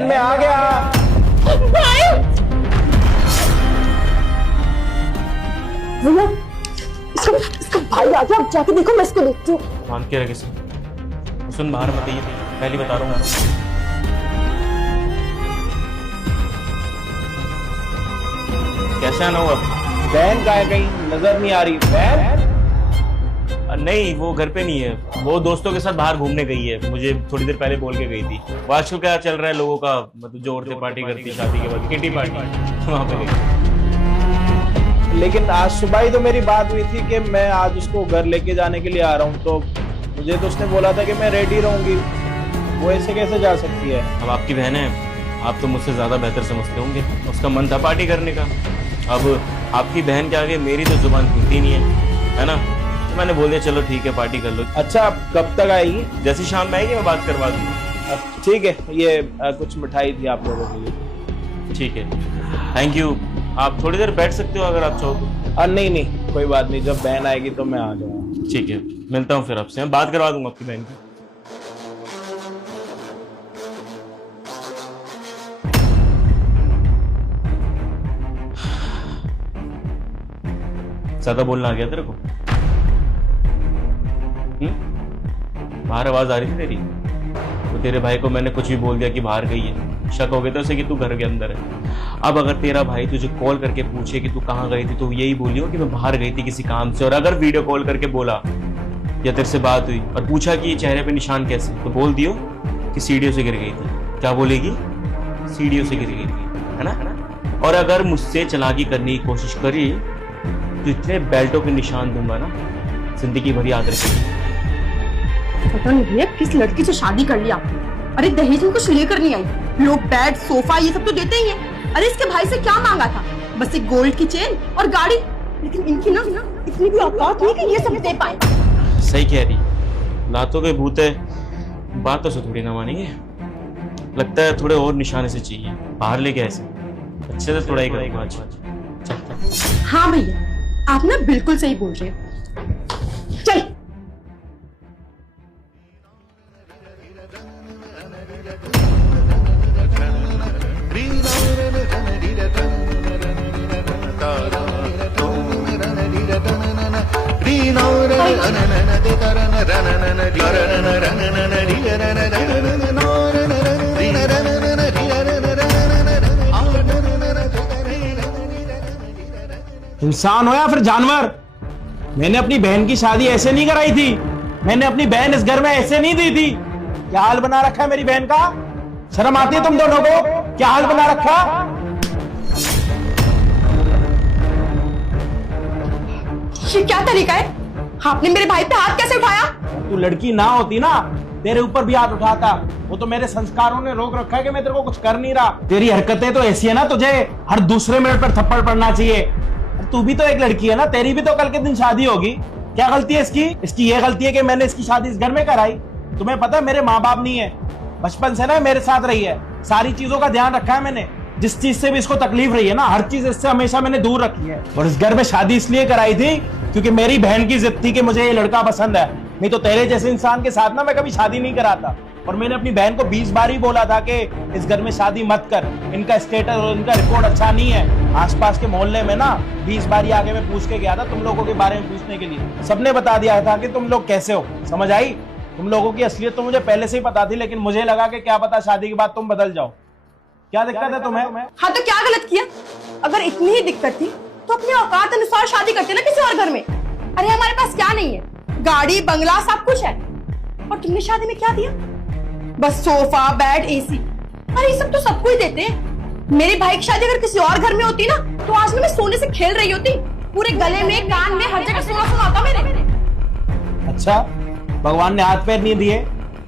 मैं आ गया। भैया इसका भाई आ गया, अब जाके देखो, मैं इसको देखती हूँ। मान के रखे सुन, बाहर मत आइए, पहले बता रहा हूँ। कैसे आना हुआ? बहन का है, कहीं नजर नहीं आ रही बहन? नहीं, वो घर पे नहीं है, वो दोस्तों के साथ बाहर घूमने गई है, मुझे थोड़ी देर पहले बोल के गई थी। वो आजकल क्या चल रहा है लोगों का, मतलब जो औरतें पार्टी करती है शादी के बाद, किटी पार्टी, वहां पे गई। लेकिन आज सुबह ही तो मेरी बात हुई थी कि मैं आज उसको घर लेके जाने के लिए आ रहा हूँ, तो मुझे तो उसने बोला था कि मैं रेडी रहूंगी। वो ऐसे कैसे जा सकती है? अब आपकी बहन है, आप तो मुझसे ज्यादा बेहतर समझते होंगे। उसका मन था पार्टी करने का, अब आपकी बहन के आगे मेरी तो जुबान खुलती नहीं है ना, तो मैंने बोल दिया चलो ठीक है पार्टी कर लो। अच्छा, अब कब तक आएगी? जैसी शाम में आएगी मैं बात करवा दूंगा। ठीक है, ये कुछ मिठाई थी आप लोगों के लिए। ठीक है, थैंक यू। आप थोड़ी देर बैठ सकते हो अगर आप चाहो तो। नहीं नहीं, कोई बात नहीं, जब बहन आएगी तो मैं आ जाऊंगा। ठीक है, मिलता हूँ फिर आपसे, मैं बात करवा दूंगा आपकी बहन की। ज्यादा बोलना आ गया तेरे को? बाहर आवाज आ रही थी तेरी, तो तेरे भाई को मैंने कुछ भी बोल दिया कि बाहर गई है, शक हो गया था उसे कि तू घर के अंदर है। अब अगर तेरा भाई तुझे कॉल करके पूछे कि तू कहाँ गई थी, तो यही बोलियो कि मैं बाहर गई थी किसी काम से। और अगर वीडियो कॉल करके बोला या तेरे से बात हुई और पूछा कि चेहरे पे निशान कैसे, तो बोल दियो कि सीढ़ियों से गिर गई थी। क्या बोलेगी? सीढ़ियों से गिर गई थी, है ना? और अगर मुझसे चालाकी करने की कोशिश करी तो इतने बेल्टों के निशान दूंगा ना, जिंदगी भर याद रखेगी। पता नहीं भैया किस लड़की से शादी कर लिया आपने। अरे दहेज में कुछ लेकर नहीं आई, लोग बेड सोफा ये सब तो देते ही हैं। अरे इसके भाई से क्या मांगा था? बस एक गोल्ड की चेन और गाड़ी। लेकिन इनकी ना इतनी भी औकात नहीं कि ये सब दे पाए। सही कह रही, लातों के भूत है, बातों से थोड़ी ना मानेंगे। लगता है थोड़े और निशाने से चाहिए, बाहर लेके ऐसे अच्छे से थोड़ा ही करूंगा आज। हाँ भैया, आप ना बिल्कुल सही बोल रहे हैं। चल इंसान हो या फिर जानवर, मैंने अपनी बहन की शादी ऐसे नहीं कराई थी। मैंने अपनी बहन इस घर में ऐसे नहीं दी थी। क्या हाल बना रखा है मेरी बहन का? शर्म आती है तुम दोनों को? क्या हाल बना रखा? ये क्या तरीका है? आपने मेरे भाई पे हाथ कैसे उठाया? तू लड़की ना होती ना, तेरे ऊपर भी हाथ उठाता। वो तो मेरे संस्कारों ने रोक रखा है कि मैं तेरे को कुछ कर नहीं रहा। तेरी हरकतें तो ऐसी है ना, तुझे हर दूसरे मिनट पर थप्पड़ पड़ना चाहिए। तू भी तो एक लड़की है ना, तेरी भी तो कल के दिन शादी होगी। क्या गलती है इसकी? इसकी ये गलती है कि मैंने इसकी शादी इस घर में कराई। तुम्हें पता है मेरे माँ बाप नहीं है, बचपन से ना मेरे साथ रही है, सारी चीजों का ध्यान रखा है मैंने। जिस चीज से भी इसको तकलीफ रही है ना, हर चीज इससे हमेशा मैंने दूर रखी है। और इस घर में शादी इसलिए कराई थी क्योंकि मेरी बहन की जिद थी कि मुझे ये लड़का पसंद है। नहीं तो तेरे जैसे इंसान के साथ ना मैं कभी शादी नहीं कराता। और मैंने अपनी बहन को 20 बार ही बोला था कि इस घर में शादी मत कर, इनका स्टेटस और इनका रिकॉर्ड अच्छा नहीं है। आसपास के मोहल्ले में ना 20 बार ही आगे मैं पूछ के गया था तुम लोगों के बारे में पूछने के लिए। सबने बता दिया था कि तुम लोग कैसे हो। समझ आई? तुम लोगों की असलियत तो मुझे पहले से ही पता थी, लेकिन मुझे लगा कि क्या पता शादी के बाद तुम बदल जाओ। क्या दिक्कत है तुम्हें? हाँ तो क्या गलत किया? अगर इतनी ही दिक्कत थी तो अपने औकात अनुसार शादी करते ना किसी और घर में। अरे हमारे पास क्या नहीं है? गाड़ी बंगला सब कुछ है। और तुमने शादी में क्या दिया? बस सोफा बेड एसी। अरे ये सब तो सबको ही देते हैं। मेरे भाई की शादी अगर किसी और घर में होती ना, तो आज मैं सोने से खेल रही होती। पूरे गले में कान में हर जगह सोना सोना होता मेरे। अच्छा, भगवान ने हाथ पैर नहीं दिए,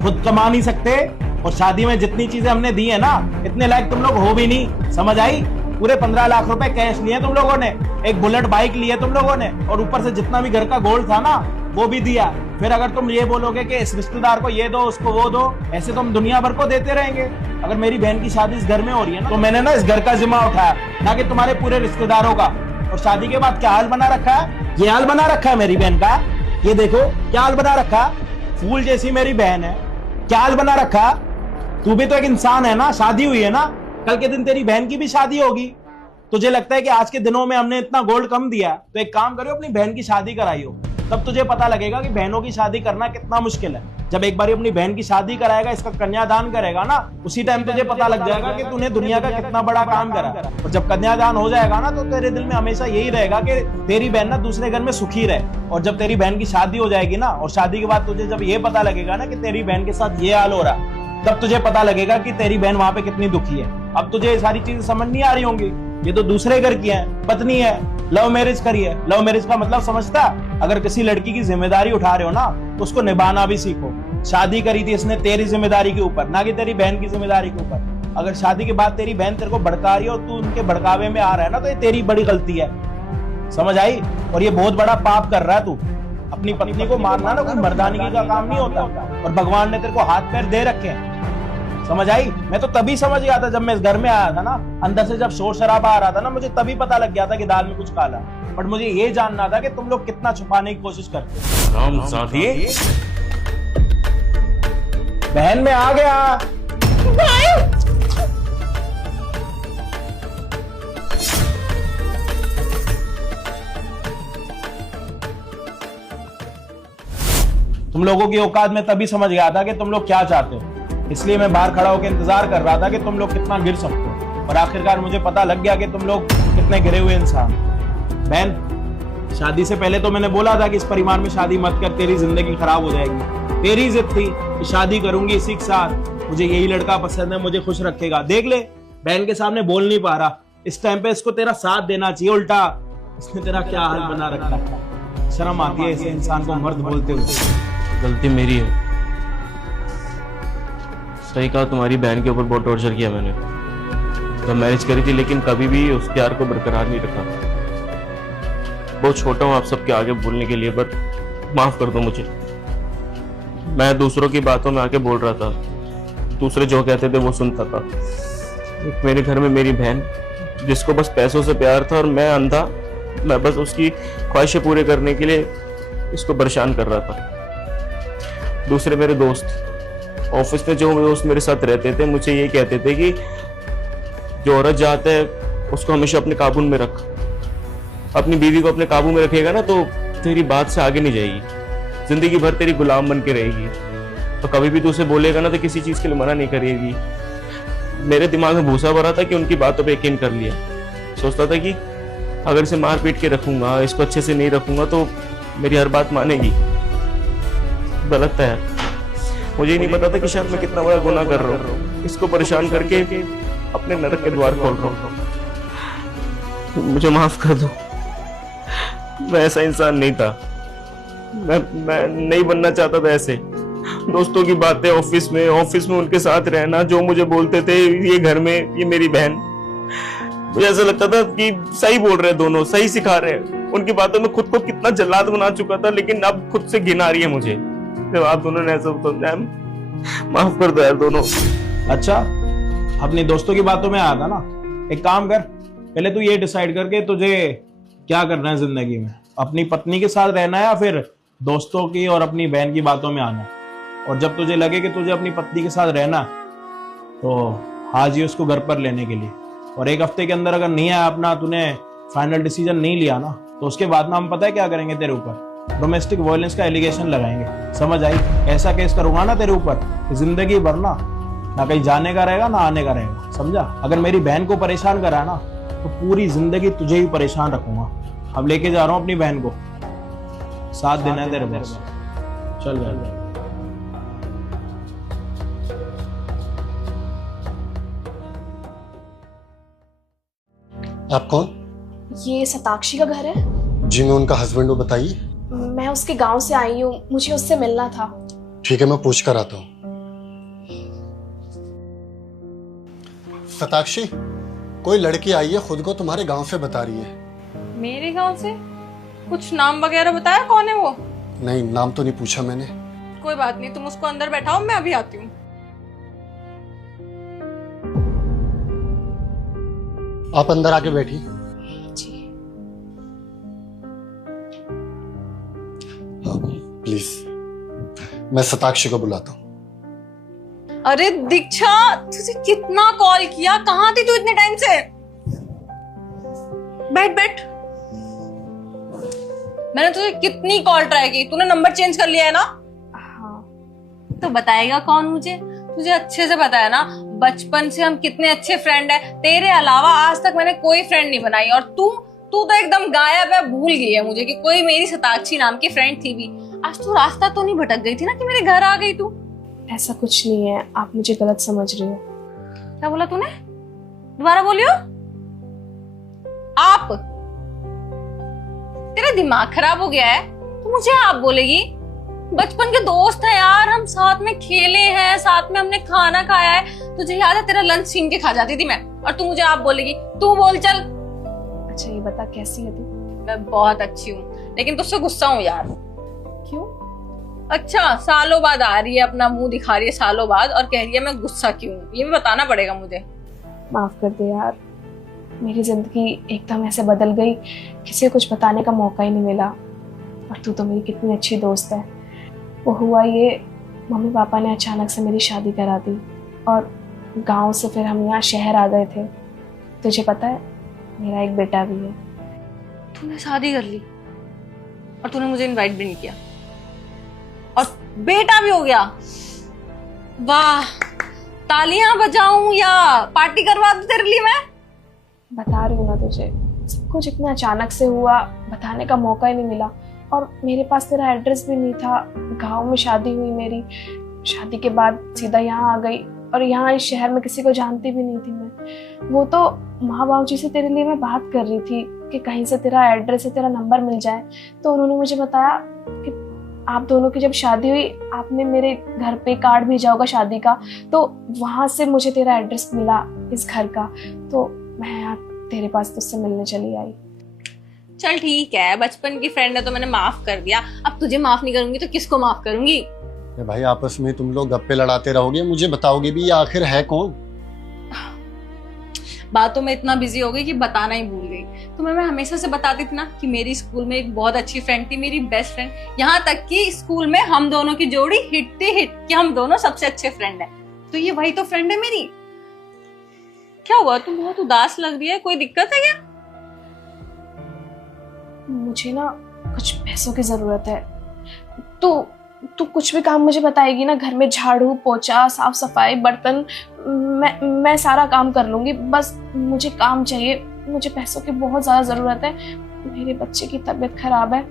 खुद कमा नहीं सकते, और शादी में जितनी चीजें हमने दी है ना, इतने लायक तुम लोग हो भी नहीं। समझ आई? पूरे 15 लाख रुपए कैश लिए तुम लोगों ने, एक बुलेट बाइक लिए तुम लोगों ने, और ऊपर से जितना भी घर का गोल्ड था ना वो भी दिया। फिर अगर तुम ये बोलोगे कि इस रिश्तेदार को ये दो, उसको वो दो, ऐसे तो हम दुनिया भर को देते रहेंगे। अगर मेरी बहन की शादी इस घर में हो रही है ना, तो मैंने ना इस घर का जिम्मा उठाया, ना कि तुम्हारे पूरे रिश्तेदारों का। और शादी के बाद क्या हाल बना रखा है? ये हाल बना रखा है मेरी बहन का। ये देखो क्या हाल बना रखा, फूल जैसी मेरी बहन है। क्या हाल बना रखा, तू भी तो एक इंसान है ना, शादी हुई है ना, कल के दिन तेरी बहन की भी शादी होगी। तुझे लगता है कि आज के दिनों में हमने इतना गोल्ड कम दिया, तो एक काम करियो, अपनी बहन की शादी कराइयो, तब तुझे पता लगेगा कि बहनों की शादी करना कितना मुश्किल है। जब एक बार अपनी बहन की शादी कराएगा, इसका कन्यादान करेगा ना, उसी टाइम तुझे पता लग जाएगा कि तूने दुनिया का कितना बड़ा काम करा। और जब कन्यादान हो जाएगा ना, तो तेरे दिल में हमेशा यही रहेगा कि तेरी बहन ना दूसरे घर में सुखी रहे। और जब तेरी बहन की शादी हो जाएगी ना, और शादी के बाद तुझे जब ये पता लगेगा ना कि तेरी बहन के साथ ये हाल हो रहा है, तब तुझे पता लगेगा कि तेरी बहन वहां पे कितनी दुखी है। अब तुझे ये सारी चीजें समझ नहीं आ रही होंगी, ये तो दूसरे घर की है, पत्नी है, लव मैरिज करी है। लव मैरिज का मतलब समझता? अगर किसी लड़की की जिम्मेदारी उठा रहे हो ना, तो उसको निभाना भी सीखो। शादी करी थी इसने तेरी जिम्मेदारी के ऊपर, ना कि तेरी बहन की जिम्मेदारी के ऊपर। अगर शादी के बाद तेरी बहन तेरे को भड़का रही हो, तू उनके भड़कावे में आ रहा है ना, तो ये तेरी बड़ी गलती है, समझ आई? और ये बहुत बड़ा पाप कर रहा है तू। अपनी पत्नी को मारना ना कोई मर्दानगी का काम नहीं होता, और भगवान ने तेरे को हाथ पैर दे रखे हैं, समझ आई? मैं तो तभी समझ गया था जब मैं इस घर में आया था ना, अंदर से जब शोर शराबा आ रहा था ना, मुझे तभी पता लग गया था कि दाल में कुछ काला। बट मुझे ये जानना था कि तुम लोग कितना छुपाने की कोशिश करते हो। रामजादी, बहन में आ गया। तुम लोगों की औकात में तभी समझ गया था कि तुम लोग क्या चाहते हो, इसलिए मैं बाहर खड़ा होकर इंतजार कर रहा था कि तुम लोग कितना गिर सकते हो। और आखिरकार मुझे पता लग गया कि तुम लोग कितने गिरे हुए इंसान। बहन, शादी से पहले तो मैंने बोला था कि इस परिवार में शादी मत कर, तेरी जिंदगी खराब हो जाएगी। तेरी जिद थी कि शादी करूंगी इसी के साथ, मुझे यही लड़का पसंद है, मुझे खुश रखेगा। देख ले, बहन के सामने बोल नहीं पा रहा, इस टाइम पे इसको तेरा साथ देना चाहिए, उल्टा इसने तेरा क्या हाल बना रखा है। शर्म आती है ऐसे इंसान को मर्द बोलते हुए। गलती मेरी है, सही कहा, तुम्हारी बहन के ऊपर बहुत टॉर्चर किया मैंने। तो मैरिज करी थी, लेकिन कभी भी उस प्यार को बरकरार नहीं रखा। बहुत छोटा हूँ आप सबके आगे बोलने के लिए, बट माफ कर दो मुझे। मैं दूसरों की बातों में आके बोल रहा था, दूसरे जो कहते थे वो सुनता था। एक मेरे घर में मेरी बहन, जिसको बस पैसों से प्यार था, और मैं अंधा, मैं बस उसकी ख्वाहिशें पूरे करने के लिए इसको परेशान कर रहा था। दूसरे मेरे दोस्त, ऑफिस में जो दोस्त मेरे साथ रहते थे, मुझे ये कहते थे कि जो औरत चाहता है उसको हमेशा अपने काबू में रख, अपनी बीवी को अपने काबू में रखेगा ना, तो तेरी बात से आगे नहीं जाएगी, जिंदगी भर तेरी गुलाम बन के रहेगी। तो कभी भी तू उसे बोलेगा ना, तो किसी चीज के लिए मना नहीं करेगी। मेरे दिमाग में भूसा भरा था कि उनकी बातों पे यकीन कर लिया। सोचता था कि अगर इसे मार पीट के रखूंगा, इसको अच्छे से नहीं रखूंगा, तो मेरी हर बात मानेगी। गलत है यार, मुझे ही नहीं पता था कि शायद मैं कितना बड़ा गुनाह कर रहा हूँ, इसको परेशान करके अपने नरक के द्वार खोल रहा हूँ। मुझे माफ कर दो, मैं ऐसा इंसान नहीं था, मैं नहीं बनना चाहता था ऐसे। दोस्तों की बातें ऑफिस में उनके साथ रहना, जो मुझे बोलते थे, ये घर में ये मेरी बहन, मुझे ऐसा लगता था कि सही बोल रहे हैं दोनों, सही सिखा रहे हैं। उनकी बातों में खुद को कितना जल्लाद बना चुका था, लेकिन अब खुद से घिन आ रही है मुझे जब आप दोनों ने ऐसा समझाया। माफ कर दो यार दोनों। अच्छा, अपनी दोस्तों की बातों में आया था ना, एक काम कर, पहले तू ये डिसाइड करके तुझे क्या करना है जिंदगी में, अपनी पत्नी के साथ रहना है या फिर दोस्तों की और अपनी बहन की बातों में आना। और जब तुझे लगे कि तुझे अपनी पत्नी के साथ रहना, तो आज ही उसको घर पर लेने के लिए। और एक हफ्ते के अंदर अगर नहीं आया, अपना तूने फाइनल डिसीजन नहीं लिया ना, तो उसके बाद ना हम पता है क्या करेंगे, तेरे ऊपर डोमेस्टिक वायलेंस का एलिगेशन लगाएंगे, समझ आई? ऐसा केस करूंगा ना तेरे ऊपर, जिंदगी भर ना कहीं जाने का रहेगा ना आने का रहेगा, समझा? अगर मेरी बहन को परेशान करा ना, तो पूरी जिंदगी तुझे ही परेशान रखूंगा। अब लेके जा रहा हूँ अपनी बहन को, साथ देना है तेरे पास। चल गए। आप कौन? ये सताक्षी का घर है। जी, मैं उनका हस्बैंड हूँ, बताइए। मैं उसके गांव से आई हूँ, मुझे उससे मिलना था। ठीक है, मैं पूछ कर आता हूँ। सताक्षी, कोई लड़की आई है, खुद को तुम्हारे गांव से बता रही है। मेरे गांव से? कुछ नाम वगैरह बताया, कौन है वो? नहीं, नाम तो नहीं पूछा मैंने। कोई बात नहीं, तुम उसको अंदर बैठाओ, मैं अभी आती हूँ। आप अंदर आके बैठी। जी। हाँ, प्लीज, मैं सताक्षी को बुलाता हूँ। अरे दीक्षा, तुझे कितना कॉल किया, कहाँ थी तू इतने टाइम से? बैठ बैठ। मैंने तुझे कितनी कॉल ट्राई की, तूने नंबर चेंज कर लिया है ना? हाँ। तो बताएगा कौन मुझे? तुझे अच्छे से पता है ना, बचपन से हम कितने अच्छे फ्रेंड हैं। तेरे अलावा आज तक मैंने कोई फ्रेंड नहीं बनाई, और तू तो एकदम गायब है, भूल गई है मुझे कि कोई मेरी सताक्षी नाम की फ्रेंड थी भी। आज तू रास्ता तो नहीं भटक गई थी ना कि मेरे घर आ गई तू? ऐसा कुछ नहीं है, आप मुझे गलत समझ रही हो। क्या बोला तूने? दोबारा बोलियो। आप? तेरा दिमाग खराब हो गया है? तू मुझे आप बोलेगी? बचपन के दोस्त हैं यार, हम साथ में खेले हैं, साथ में हमने खाना खाया है। तुझे याद है तेरा लंच छीन के खा जाती थी मैं, और तू मुझे आप बोलेगी? तू बोल चल। अच्छा ये बता, कैसी है तू? मैं बहुत अच्छी हूँ, लेकिन तुझसे गुस्सा हूँ यार। क्यों? अच्छा, सालों बाद आ रही है, अपना मुंह दिखा रही है सालों बाद, और कह रही है मैं गुस्सा क्यों? ये भी बताना पड़ेगा मुझे। माफ कर दे यार, मेरी जिंदगी एकदम ऐसे बदल गई, किसी को कुछ बताने का मौका ही नहीं मिला। और तू तो मेरी कितनी अच्छी दोस्त है। वो हुआ ये, मम्मी पापा ने अचानक से मेरी शादी करा दी, और गांव से फिर हम यहाँ शहर आ गए थे। तुझे पता है, मेरा एक बेटा भी है। तूने शादी कर ली और तूने मुझे इनवाइट भी नहीं किया, और बेटा भी हो गया। वाह, तालियां बजाऊं या पार्टी करवा दूं तेरे लिए मैं? बता रही हूँ ना तुझे, सब कुछ इतना अचानक से हुआ, बताने का मौका ही नहीं मिला। और मेरे पास तेरा एड्रेस भी नहीं था। गांव में शादी हुई मेरी, शादी के बाद सीधा यहाँ आ गई, और यहाँ इस शहर में किसी को जानती भी नहीं थी मैं। वो तो माँ बाबू जी से तेरे लिए मैं बात कर रही थी कि कहीं से तेरा एड्रेस या तेरा नंबर मिल जाए। तो उन्होंने मुझे बताया कि आप दोनों की जब शादी हुई, आपने मेरे घर पे कार्ड भेजा होगा शादी का, तो वहां से मुझे तेरा एड्रेस मिला इस घर का। तो मैं यहाँ तेरे पास तुझसे मिलने चली आई। चल ठीक है, बचपन की फ्रेंड है तो मैंने माफ कर दिया। अब तुझे माफ नहीं करूंगी तो किसको माफ करूंगी? अरे भाई, आपस में तुम लोग गप्पे लड़ाते रहोगे, मुझे बताओगे भी ये आखिर है कौन? बातों में इतना बिजी हो गई कि बताना ही भूल गई। तुम्हें मैं हमेशा से बताती थी ना कि मेरी स्कूल में एक बहुत अच्छी फ्रेंड थी, मेरी बेस्ट फ्रेंड। यहाँ तक कि स्कूल में हम दोनों की जोड़ी हिट थी हिट, कि हम दोनों सबसे अच्छे फ्रेंड हैं। तो ये वही तो फ्रेंड है मेरी। क्या हुआ, तुम बहुत उदास लग रही है, कोई दिक्कत है क्या? मुझे ना कुछ पैसों की जरूरत है। तू कुछ भी काम मुझे बताएगी ना, घर में झाड़ू पोछा साफ सफाई बर्तन, मैं सारा काम कर लूंगी। बस मुझे काम चाहिए, मुझे पैसों की बहुत ज्यादा जरूरत है। मेरे बच्चे की तबीयत खराब है,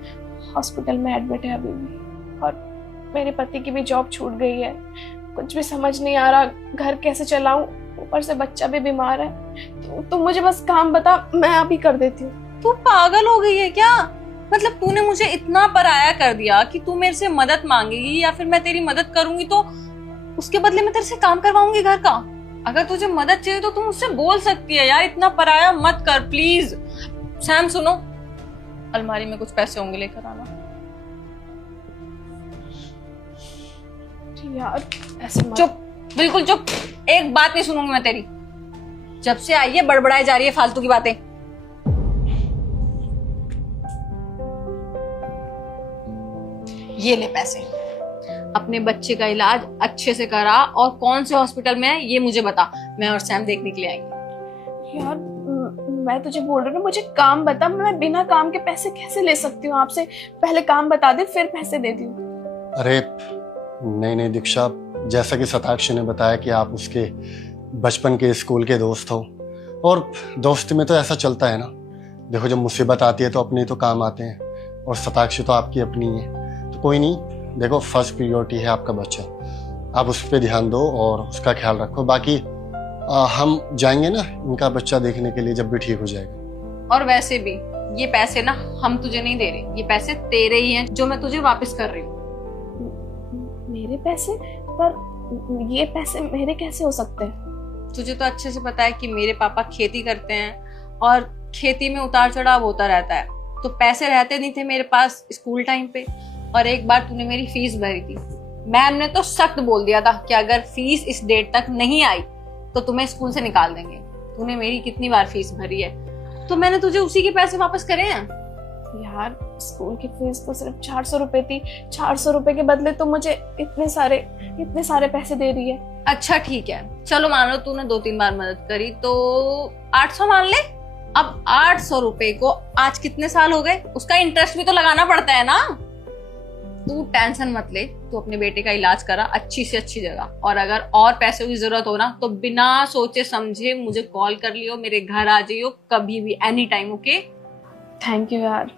हॉस्पिटल में एडमिट है अभी भी, और मेरे पति की भी जॉब छूट गई है। कुछ भी समझ नहीं आ रहा, घर कैसे चलाऊं, ऊपर से बच्चा भी बीमार है। तो मुझे बस काम बता, मैं अभी कर देती हूँ। तू पागल हो गई है क्या? मतलब तूने मुझे इतना पराया कर दिया कि तू मेरे से मदद मांगेगी या फिर मैं तेरी मदद करूंगी तो उसके बदले में तेरे से काम करवाऊंगी घर का? अगर तुझे मदद चाहिए तो तू मुझसे बोल सकती है यार, इतना पराया मत कर प्लीज। सैम सुनो, अलमारी में कुछ पैसे होंगे, लेकर आना। यार ऐसे मत। चुप, बिल्कुल चुप, एक बात नहीं सुनूंगी मैं तेरी। जब से आई है बड़बड़ाई जा रही है फालतू की बातें। ये ले पैसे, अपने बच्चे का इलाज अच्छे से करा, और कौन से हॉस्पिटल में है ये मुझे बता, मैं और सैम देखने के लिए आएंगे। यार मैं तुझे बोल रही हूँ, मुझे काम बता। मैं बिना काम के पैसे कैसे ले सकती हूँ आपसे? पहले काम बता दे, फिर पैसे दे दी। अरे नहीं दीक्षा, जैसा कि सताक्षी ने बताया कि आप उसके बचपन के स्कूल के दोस्त हो, और दोस्ती में तो ऐसा चलता है ना। देखो, जब मुसीबत आती है तो अपने तो काम आते हैं, और सताक्षी तो आपकी अपनी है। तो कोई नहीं, देखो फर्स्ट प्रायोरिटी है आपका बच्चा, आप उस पर ध्यान दो और उसका ख्याल रखो। बाकी हम जाएंगे ना इनका बच्चा देखने के लिए जब भी ठीक हो जाएगा। और वैसे भी ये पैसे ना हम तुझे नहीं दे रहे, ये पैसे तेरे ही हैं जो मैं तुझे वापस कर रही हूँ। मेरे पैसे? पर ये पैसे मेरे कैसे हो सकते हैं? तुझे तो अच्छे से पता है कि मेरे पापा खेती करते हैं और खेती में उतार चढ़ाव होता रहता है, तो पैसे रहते नहीं थे मेरे पास स्कूल टाइम पे। और एक बार तूने मेरी फीस भरी थी, मैम ने तो सख्त बोल दिया था कि अगर फीस इस डेट तक नहीं आई तो तुम्हें स्कूल से निकाल देंगे। तूने मेरी कितनी बार फीस भरी है, तो मैंने तुझे उसी के पैसे वापस करे हैं। यार स्कूल की फीस तो सिर्फ 400 रुपए थी, 400 रुपए के बदले तो मुझे इतने सारे पैसे दे रही है। अच्छा ठीक है, चलो मान लो तूने 2-3 बार मदद करी तो 800 मान ले। अब 800 रुपए को आज कितने साल हो गए, उसका इंटरेस्ट भी तो लगाना पड़ता है ना। तू टेंशन मत ले, तू अपने बेटे का इलाज करा अच्छी से अच्छी जगह, और अगर और पैसों की जरूरत हो ना तो बिना सोचे समझे मुझे कॉल कर लियो, मेरे घर आ जाइयो कभी भी, any time. Okay? Thank you यार।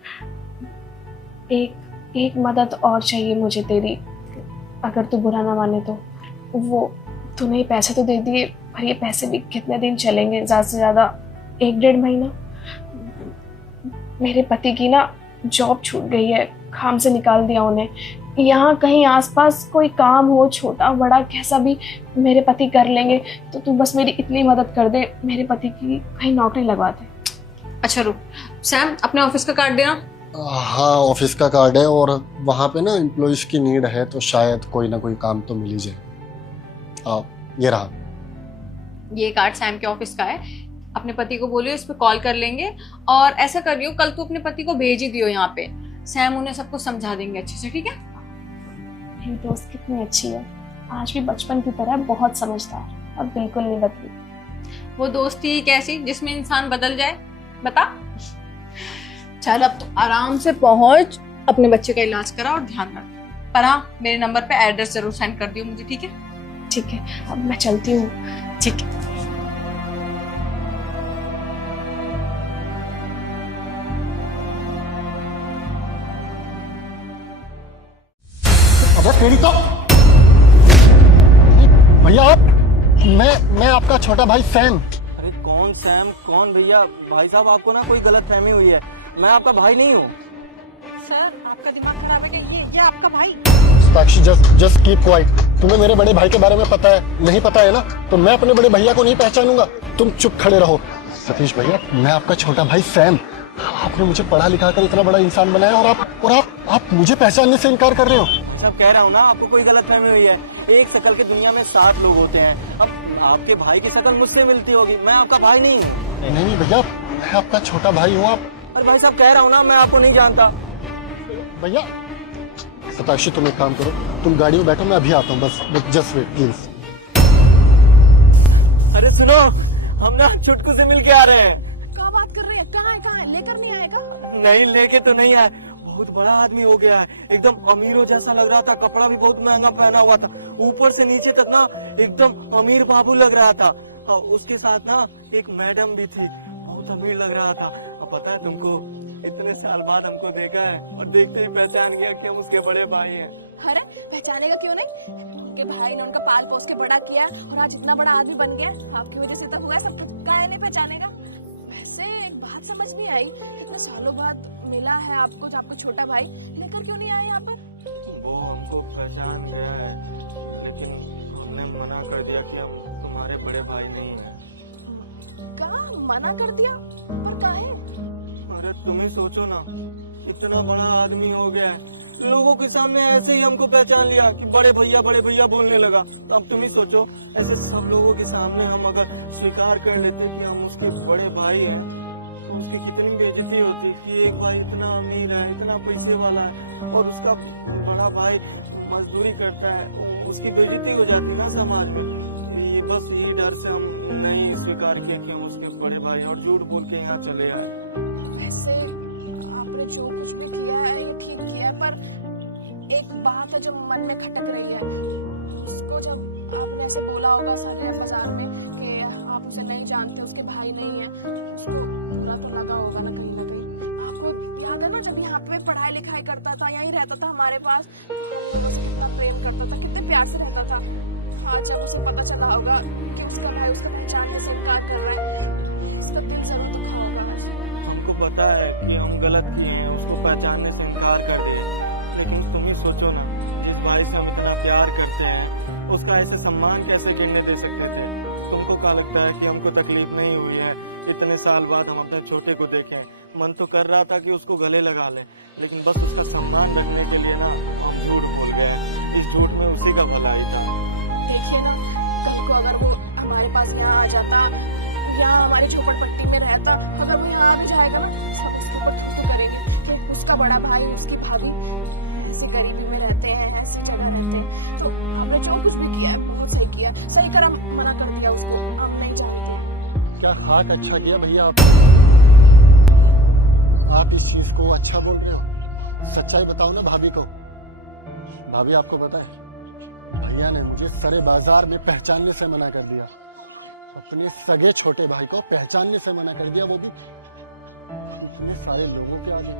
एक मदद और चाहिए मुझे तेरी, अगर तू बुरा ना माने तो। वो तूने ये पैसे तो दे दिए, पर ये पैसे भी कितने दिन चलेंगे? ज़्यादा से ज़्यादा 1-1.5 महीना। मेरे पति की ना जॉब छूट गई है, काम से निकाल दिया उन्हें। यहाँ कहीं आसपास कोई काम हो, छोटा बड़ा कैसा भी मेरे पति कर लेंगे, तो तू बस मेरी इतनी मदद कर दे, मेरे पति की कहीं नौकरी लगवा दे। अच्छा रुक, सैम अपने ऑफिस का कार्ड देना। हाँ ऑफिस का कार्ड है, और वहाँ पे ना एम्प्लॉइज की नीड है, तो शायद कोई ना कोई काम तो मिल ही जाए। ये रहा। ये कार्ड सैम के ऑफिस का है, अपने पति को बोलियो इस पे कॉल कर लेंगे। और ऐसा करियो कल तू अपने पति को भेज ही दियो यहाँ पे, सैम उन्हें सबको समझा देंगे अच्छे से, ठीक है? मेरी दोस्त कितनी अच्छी है, आज भी बचपन की तरह बहुत समझदार और बिल्कुल नहीं बदली। वो दोस्ती कैसी जिसमें इंसान बदल जाए, बता। चल अब तो आराम से पहुंच, अपने बच्चे का इलाज करा और ध्यान रख। पर हाँ, मेरे नंबर पे एड्रेस जरूर सेंड कर दियो मुझे, ठीक है? ठीक है, अब मैं चलती हूँ। ठीक है। अबे तेरी तो भैया आप, मैं आपका छोटा भाई सैम। अरे कौन सैम, कौन भैया? भाई साहब आपको ना कोई गलत फहमी हुई है, मैं आपका भाई नहीं हूँ। सर आपका दिमाग खराब है, ये आपका भाई। साक्षी जस्ट कीप क्वाइट। तुम्हें मेरे बड़े भाई के बारे में पता है? नहीं पता है ना, तो मैं अपने बड़े भैया को नहीं पहचानूंगा। तुम चुप खड़े रहो। सतीश भैया, मैं आपका छोटा भाई सैम। आपने मुझे पढ़ा लिखा कर इतना बड़ा इंसान बनाया, और आप मुझे पहचानने से इनकार कर रहे हो। सब कह रहा हूँ ना, आपको कोई गलत फहमी हुई है। एक शक्ल की दुनिया में 7 लोग होते हैं। अब आपके भाई की शक्ल मुझसे मिलती होगी, मैं आपका भाई नहीं हूँ। नहीं भैया, मैं आपका छोटा भाई हूँ। आप अरे भाई साहब कह रहा हूँ ना, मैं आपको नहीं जानता। भैया सताक्षी, तुम एक काम करो, तुम गाड़ी में बैठो, मैं अभी आता हूँ। बस जस्ट वेट प्लीज। अरे सुनो, हम ना छुटकू से मिल के आ रहे हैं। क्या बात कर रहे हैं? कहाँ है? लेकर नहीं आएगा? नहीं लेके तो नहीं आए, बहुत बड़ा आदमी हो गया है, एकदम अमीरों जैसा लग रहा था, कपड़ा भी बहुत महंगा पहना हुआ था, ऊपर से नीचे तक ना एकदम अमीर बाबू लग रहा था। उसके साथ ना एक मैडम भी थी, बहुत अमीर लग रहा था। पता है तुमको, इतने साल बाद हमको देखा है और देखते ही पहचान गया कि हम उसके बड़े भाई हैं। अरे पहचानेगा क्यों नहीं? उनके भाई ने उनका पाल पोस के बड़ा किया और आज इतना बड़ा आदमी बन गया, आपकी वजह से तो हुआ है सब। काहे नहीं पहचानेगा? वैसे एक बात समझ नहीं आई, इतने सालों बाद मिला है आपको, जो आपको छोटा भाई, लेकर क्यों नहीं आए यहाँ पर? वो हमको पहचान गया है, लेकिन हमने मना कर दिया कि हम तुम्हारे बड़े भाई नहीं हैं। कहाँ मना कर दिया? पर काहे? अरे तुम ही सोचो ना, इतना बड़ा आदमी हो गया है, लोगों के सामने ऐसे ही हमको पहचान लिया कि बड़े भैया बोलने लगा। तो अब तुम ही सोचो, ऐसे सब लोगों के सामने हम अगर स्वीकार कर लेते कि हम उसके बड़े भाई हैं, तो उसकी कितनी बेइज्जती होती कि एक भाई इतना अमीर है, इतना पैसे वाला है, और उसका बड़ा भाई मजदूरी करता है, तो उसकी बेइज्जती हो जाती ना समाज में। ये बस यही डर से हम नहीं स्वीकार किया कि हम उसके बड़े भाई, और झूठ बोल के यहाँ चले आए। वैसे आपने जो कुछ भी किया है ये ठीक किया है, पर एक बात है जो मन में खटक रही है। उसको जब आपने ऐसे बोला होगा सारे बाजार में कि आप उसे नहीं जानते, उसके भाई नहीं है, उसको बुरा तो लगा होगा ना कहीं ना कहीं। आपको याद है ना, जब यहाँ पे पढ़ाई लिखाई करता था, यहीं रहता था हमारे पास, कितना प्रेम करता था, कितने प्यार से रहता था। आज जब उसे पता चला होगा कि उसका भाई उसका पहचानने से इनकार कर रहा है, इसका दिल जरूर दुखा होगा। हमको पता है कि हम गलत किए हैं, उसको पहचानने से इनकार कर दिए, लेकिन तुम ही सोचो ना, जिस भाई से हम इतना प्यार करते हैं, उसका ऐसे सम्मान कैसे गिरने दे सकते थे? तुमको क्या लगता है कि हमको तकलीफ नहीं हुई है? इतने साल बाद हम अपने छोटे को देखें, मन तो कर रहा था कि उसको गले लगा लें, लेकिन बस उसका सम्मान रखने के लिए ना हम झूठ बोल गए। इस झूठ में उसी का भलाई था। देखिए ना, कल को अगर वो हमारे पास यहाँ आ जाता, यहाँ यहाँ हमारी झोपड़पट्टी में रहता, अगर वो यहाँ आ जाएगा ना सब इसके ऊपर थूक करेंगे कि उसका बड़ा भाई उसकी भाभी ऐसी गरीबी में रहते हैं, ऐसी जगह रहते हैं। तो हमने जो कुछ भी किया है बहुत सही किया, सही कर हम मना कर दिया उसको, हम नहीं जानते। क्या खाक अच्छा किया भैया आप इस चीज को अच्छा बोल रहे हो। सच्चाई बताओ ना भाभी को। भाभी आपको बताए भैया ने मुझे सरे बाजार में पहचानने से मना कर दिया, अपने सगे छोटे भाई को पहचानने से मना कर दिया, वो भी इतने सारे लोगों के आगे।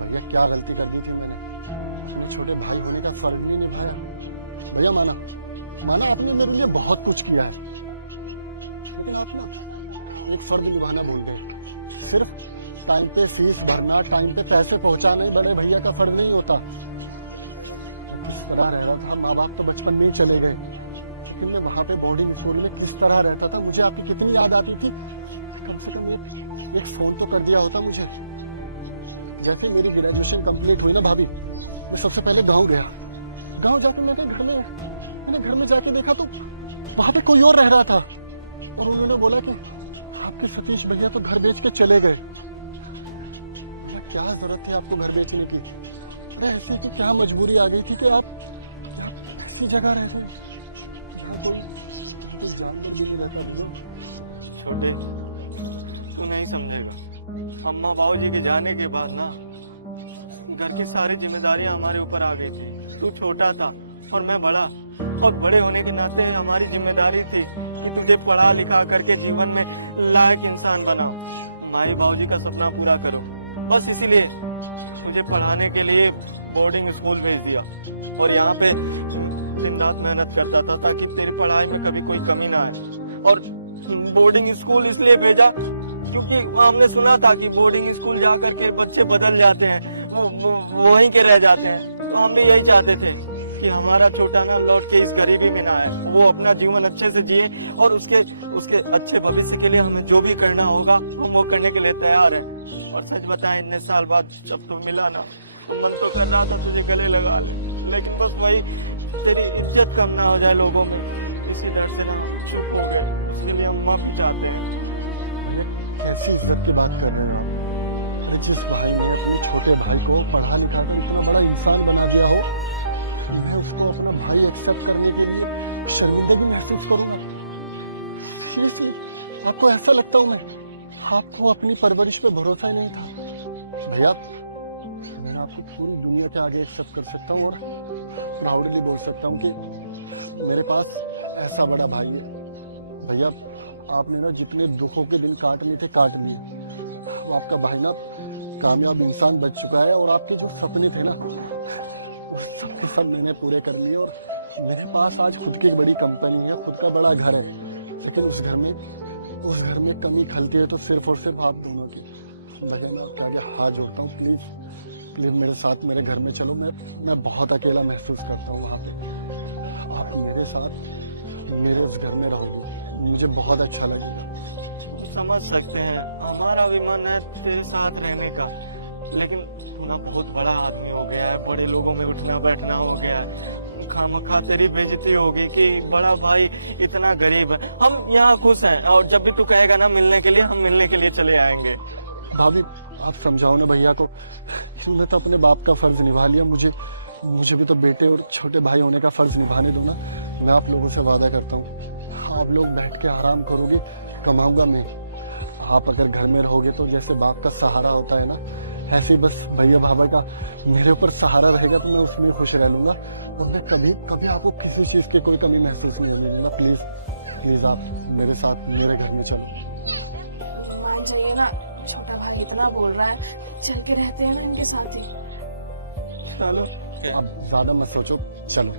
भैया क्या गलती कर दी थी मैंने, अपने छोटे भाई होने का फर्ज नहीं निभाया। भैया माना आपने मेरे लिए बहुत कुछ किया है, लेकिन आप ना एक फर्ज निभाना भूल गए। सिर्फ टाइम पे फीस भरना, टाइम पे पैसे पहुंचाना ही बड़े भैया का फर्ज नहीं होता। किस तरह रह रहा था, माँ बाप तो बचपन में ही चले गए, लेकिन मैं वहाँ पे बोर्डिंग स्कूल में किस तरह रहता था, मुझे आपकी कितनी याद आती थी। कम से कम एक फोन तो कर दिया होता मुझे। जैसे मेरी ग्रेजुएशन कंप्लीट हुई ना भाभी, मैं सबसे पहले गांव गया। गांव जाकर मैंने घर में जाके देखा तो वहाँ पे कोई और रह रहा था, और उन्होंने बोला कि आपके सतीश भैया तो घर बेच के चले गए। क्या जरूरत थी आपको घर बेचने की? अरे ऐसी तो क्या मजबूरी आ गई थी कि आप ऐसी जगह रह गए, कोई जानवर भी नहीं रहता। छोटे तू नहीं समझेगा, अम्मा बाबूजी के जाने के बाद ना घर की सारी जिम्मेदारियां हमारे ऊपर आ गई थी। तू छोटा था और मैं बड़ा, और बड़े होने के नाते हमारी जिम्मेदारी थी कि तुझे पढ़ा लिखा करके जीवन में लायक इंसान बनाओ, माई बाबूजी का सपना पूरा करो। बस इसीलिए मुझे पढ़ाने के लिए बोर्डिंग स्कूल भेज दिया, और यहाँ पे दिन रात मेहनत करता था ताकि तेरी पढ़ाई में कभी कोई कमी ना आए। और बोर्डिंग स्कूल इसलिए भेजा क्योंकि हमने सुना था कि बोर्डिंग स्कूल जाकर के बच्चे बदल जाते हैं, वो वहीं के रह जाते हैं। तो हम भी यही चाहते थे कि हमारा छोटा ना लौट के इस गरीबी में ना आए, वो अपना जीवन अच्छे से जिए, और उसके अच्छे भविष्य के लिए हमें जो भी करना होगा हम वो करने के लिए तैयार हैं। और सच बताएं, इतने साल बाद जब तुम मिला ना, तो मन तो कर रहा था तुझे गले लगा, लेकिन बस वही तेरी इज्जत कम ना हो जाए लोगों में, इसी डर से ना चुप हो गए। इसलिए हम माफी चाहते हैं। कैसी इज्जत की बात कर रहे हो? जिस भाई ने अपने छोटे भाई को पढ़ा लिखा कर इतना बड़ा इंसान बना दिया हो, मैं उसको अपना भाई एक्सेप्ट करने के लिए शर्मिंदगी महसूस करूंगा? सीरियसली आपको ऐसा लगता हूँ मैं? आपको अपनी परवरिश पे भरोसा ही नहीं था। भैया मैं आपको पूरी दुनिया के आगे एक्सेप्ट कर सकता हूँ और प्राउडली बोल सकता हूँ कि मेरे पास ऐसा बड़ा भाई है। भैया आपने ना जितने दुखों के दिन काटने थे काट लिए, वो आपका भाई ना कामयाब इंसान बच चुका है, और आपके जो सपने थे ना सबके सब मैंने पूरे कर लिए, और मेरे पास आज खुद की एक बड़ी कंपनी है, खुद का बड़ा घर है। लेकिन उस घर में कमी खलती है तो सिर्फ और सिर्फ आप दोनों की। भैया मैं आपके आगे हाथ जोड़ता हूँ, प्लीज मेरे साथ मेरे घर में चलो। मैं बहुत अकेला महसूस करता हूँ वहाँ पे। आप मेरे साथ मेरे उस घर में रहोगे, मुझे बहुत अच्छा लगेगा। समझ सकते हैं, हमारा भी मन है तेरे साथ रहने का, लेकिन तू ना बहुत बड़ा आदमी हो गया है, बड़े लोगों में उठना बैठना हो गया है, खामखा तेरी बेइज्जती होगी कि बड़ा भाई इतना गरीब है। हम यहाँ खुश हैं, और जब भी तू कहेगा ना मिलने के लिए, हम मिलने के लिए चले आएंगे। भाभी आप समझाओ ना भैया को, इसने तो अपने बाप का फर्ज निभा लिया, मुझे भी तो बेटे और छोटे भाई होने का फर्ज निभाने दो ना। मैं आप लोगों से वादा करता हूँ, आप लोग बैठ के आराम करोगे, कमाऊंगा मैं। आप अगर घर में रहोगे तो जैसे बाप का सहारा होता है ना, ऐसे ही बस भैया भाभा का मेरे ऊपर सहारा रहेगा, तो मैं उसमें खुश रह लूंगा। और मैं कभी आपको किसी चीज़ की कोई कमी महसूस नहीं होने दूंगा। प्लीज आप मेरे साथ मेरे घर में चलो। मान जाइए ना, छोटा भाई इतना बोल रहा है, चल के रहते हैं ना इनके साथ ही। चलो आप ज्यादा मत सोचो, चलो।